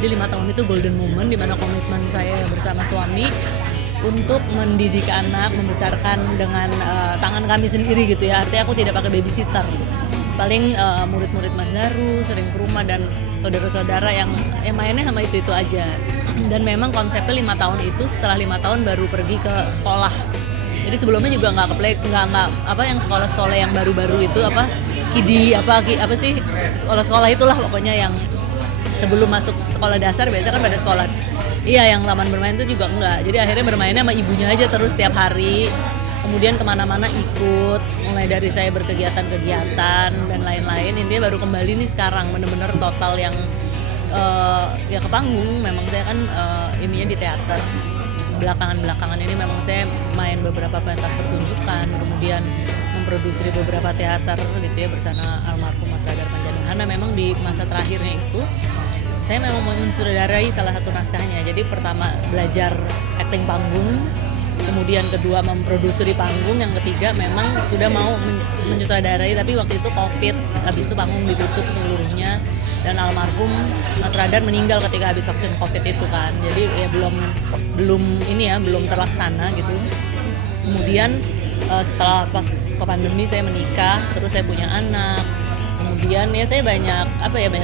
Jadi 5 tahun itu golden moment di mana komitmen saya bersama suami untuk mendidik anak, membesarkan dengan tangan kami sendiri gitu ya. Artinya aku tidak pakai babysitter. Paling murid-murid Mas Daru sering ke rumah dan saudara-saudara yang mainnya sama itu aja. Dan memang konsepnya 5 tahun itu, setelah 5 tahun baru pergi ke sekolah. Jadi sebelumnya juga nggak apa yang sekolah-sekolah yang baru-baru itu apa kidi apa sih sekolah-sekolah itulah pokoknya yang sebelum masuk sekolah dasar biasa kan pada sekolah. Iya, yang taman bermain itu juga enggak. Jadi akhirnya bermainnya sama ibunya aja terus tiap hari. Kemudian kemana-mana ikut, mulai dari saya berkegiatan-kegiatan dan lain-lain. Intinya baru kembali nih sekarang, bener-bener total yang ya ke panggung. Memang saya kan ininya di teater. Belakangan ini memang saya main beberapa pentas pertunjukan, kemudian memproduksi beberapa teater gitu ya bersama almarhum Mas Radar Panjainuhana. Memang di masa terakhirnya itu saya memang mau mensutradarai salah satu naskahnya. Jadi pertama belajar acting panggung, kemudian kedua memproduksi di panggung, yang ketiga memang sudah mau mensutradarai tapi waktu itu Covid, habis itu panggung ditutup seluruhnya dan almarhum Mas Radar meninggal ketika habis vaksin Covid itu kan. Jadi ya belum terlaksana gitu. Kemudian setelah pas pandemi saya menikah, terus saya punya anak. Kemudian ya saya banyak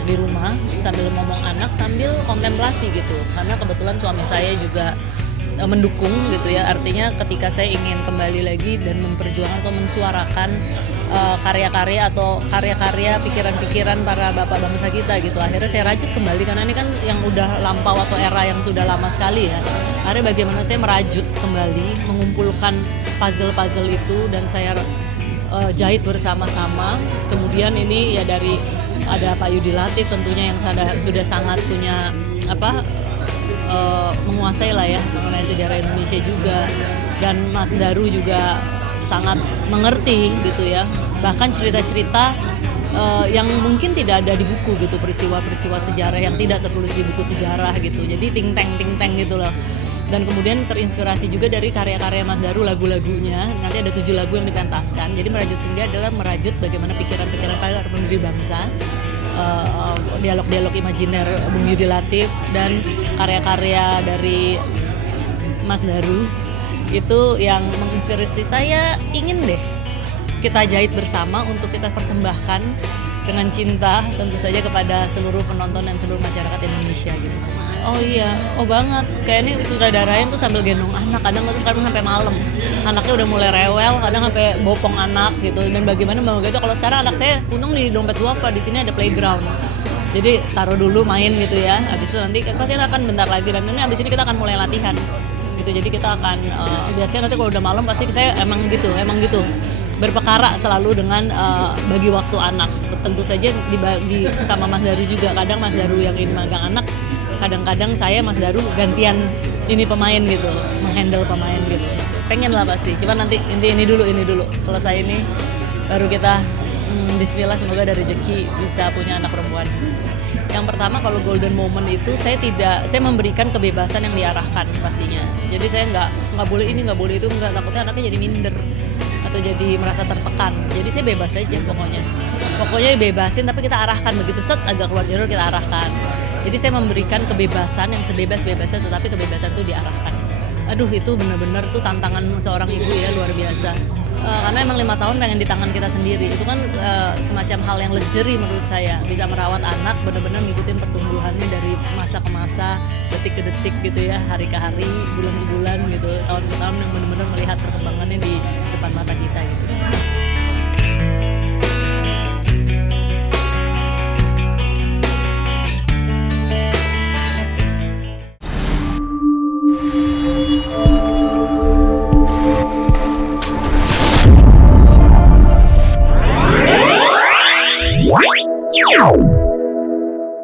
di rumah sambil ngomong anak sambil kontemplasi gitu. Karena kebetulan suami saya juga mendukung gitu ya, artinya ketika saya ingin kembali lagi dan memperjuangkan atau mensuarakan karya-karya pikiran-pikiran para bapak bangsa kita gitu, akhirnya saya rajut kembali karena ini kan yang udah lampau atau era yang sudah lama sekali ya. Akhirnya bagaimana saya merajut kembali, mengumpulkan puzzle-puzzle itu dan saya jahit bersama-sama. Kemudian ini ya dari ada Pak Yudi Latif tentunya yang sudah sangat punya menguasai lah ya mengenai sejarah Indonesia juga, dan Mas Daru juga sangat mengerti gitu ya, bahkan cerita-cerita yang mungkin tidak ada di buku gitu, peristiwa-peristiwa sejarah yang tidak tertulis di buku sejarah gitu, jadi ting teng gitu loh. Dan kemudian terinspirasi juga dari karya-karya Mas Daru, lagu-lagunya nanti ada 7 lagu yang dipentaskan. Jadi merajut sendiri adalah merajut bagaimana pikiran-pikiran para pendiri bangsa, dialog-dialog imajiner Bung Yudi Latif dan karya-karya dari Mas Daru itu yang menginspirasi saya. Ingin deh kita jahit bersama untuk kita persembahkan dengan cinta tentu saja kepada seluruh penonton dan seluruh masyarakat Indonesia gitu. Oh iya, banget. Kayak ini sutradarain tuh sambil gendong anak, kadang sampai malam. Anaknya udah mulai rewel, kadang sampai bopong anak gitu. Dan bagaimana mau gitu, kalau sekarang anak saya untung di dompet duafa, di sini ada playground. Jadi taruh dulu main gitu ya. Habis itu nanti pasti akan bentar lagi, dan ini habis ini kita akan mulai latihan. Gitu. Jadi kita akan biasanya nanti kalau udah malam pasti saya emang gitu. Berpekara selalu dengan bagi waktu anak. Tentu saja dibagi sama Mas Daru juga. Kadang Mas Daru yang ini magang anak, kadang-kadang saya Mas Daru gantian ini pemain gitu, menghandle pemain gitu. Pengen lah pasti. Cuma nanti ini dulu selesai ini baru kita bismillah, semoga ada rezeki bisa punya anak perempuan. Yang pertama kalau golden moment itu saya memberikan kebebasan yang diarahkan pastinya. Jadi saya nggak boleh ini, nggak boleh itu, nggak, takutnya anaknya jadi minder atau jadi merasa tertekan. Jadi saya bebas aja pokoknya dibebasin, tapi kita arahkan begitu agak keluar jalur kita arahkan. Jadi saya memberikan kebebasan yang sebebas-bebasnya, tetapi kebebasan itu diarahkan. Aduh, itu benar-benar tuh tantangan seorang ibu ya, luar biasa. Karena emang 5 tahun pengen di tangan kita sendiri. Itu kan semacam hal yang luxury menurut saya. Bisa merawat anak, benar-benar ngikutin pertumbuhannya dari masa ke masa, detik ke detik gitu ya, hari ke hari, bulan ke bulan gitu, tahun ke tahun, yang benar-benar